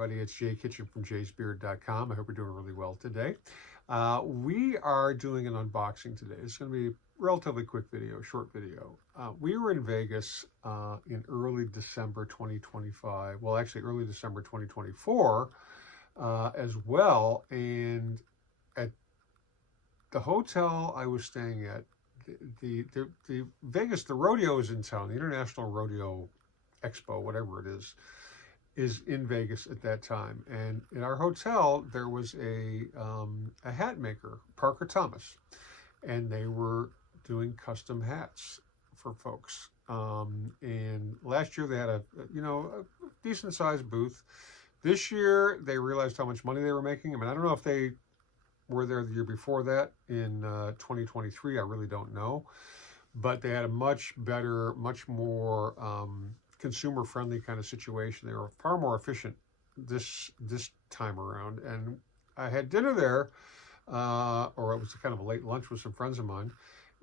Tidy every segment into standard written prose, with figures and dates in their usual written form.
everybody. It's Jay Kitchen from jaysbeard.com. I hope you're doing really well today. We are doing an unboxing today. It's going to be a relatively quick video, short video. We were in Vegas in early December 2025. Well, actually early December 2024 as well. And at the hotel I was staying at, the Vegas, the rodeo is in town, the International Rodeo Expo, whatever it is in Vegas at that time. And in our hotel, there was a hat maker, Parker Thomas, and they were doing custom hats for folks. And last year they had a decent sized booth. This year they realized how much money they were making. I mean, I don't know if they were there the year before that in 2023. I really don't know, but they had a much better, much more consumer-friendly kind of situation. They were far more efficient this time around. And I had dinner there, or it was kind of a late lunch with some friends of mine.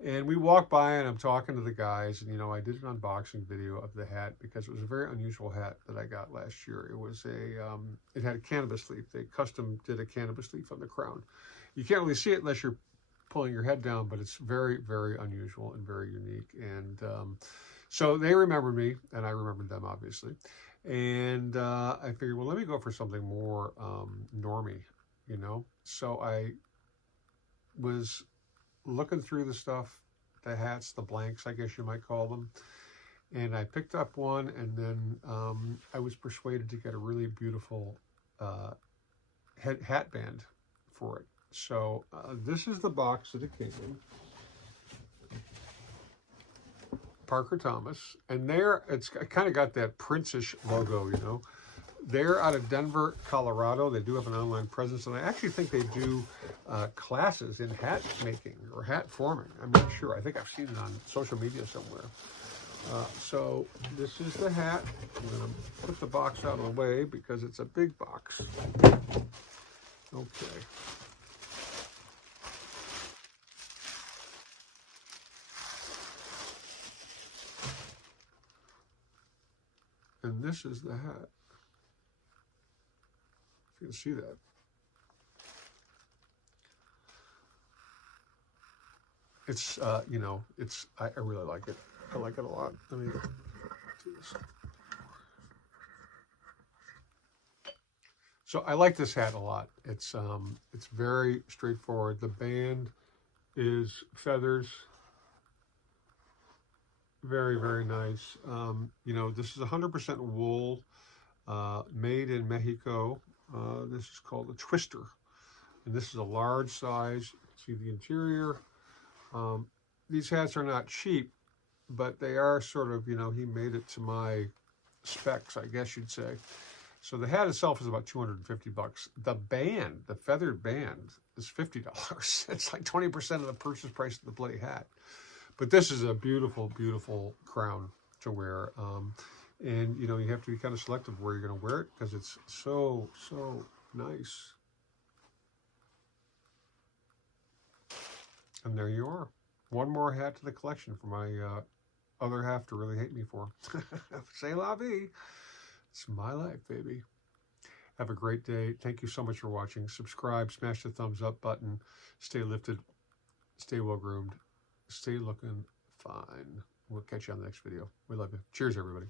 And we walked by and I'm talking to the guys, and I did an unboxing video of the hat because it was a very unusual hat that I got last year. It was it had a cannabis leaf. They custom did a cannabis leaf on the crown. You can't really see it unless you're pulling your head down, but it's very, very unusual and very unique. And so they remembered me, and I remembered them, obviously. And I figured, well, let me go for something more normie, So I was looking through the stuff, the hats, the blanks, I guess you might call them. And I picked up one, and then I was persuaded to get a really beautiful hat band for it. So this is the box that it came in. Parker Thomas, and it's kind of got that Prince-ish logo, They're out of Denver, Colorado. They do have an online presence, and I actually think they do classes in hat making or hat forming. I'm not sure. I think I've seen it on social media somewhere. So this is the hat. I'm going to put the box out of the way because it's a big box. Okay. And this is the hat. If you can see that. It's, I really like it. I like it a lot. Let me do this. So I like this hat a lot. It's very straightforward. The band is feathers. Very, very nice. This is 100% wool, made in Mexico. This is called a twister, and this is a large size. See the interior. These hats are not cheap, but they are sort of, he made it to my specs, I guess you'd say. So the hat itself is about $250. The band, the feathered band, is $50. It's like 20% of the purchase price of the bloody hat. But this is a beautiful, beautiful crown to wear. And, you have to be kind of selective where you're going to wear it because it's so, so nice. And there you are. One more hat to the collection for my other half to really hate me for. C'est la vie. It's my life, baby. Have a great day. Thank you so much for watching. Subscribe, smash the thumbs up button. Stay lifted. Stay well groomed. Stay looking fine. We'll catch you on the next video. We love you. Cheers, everybody.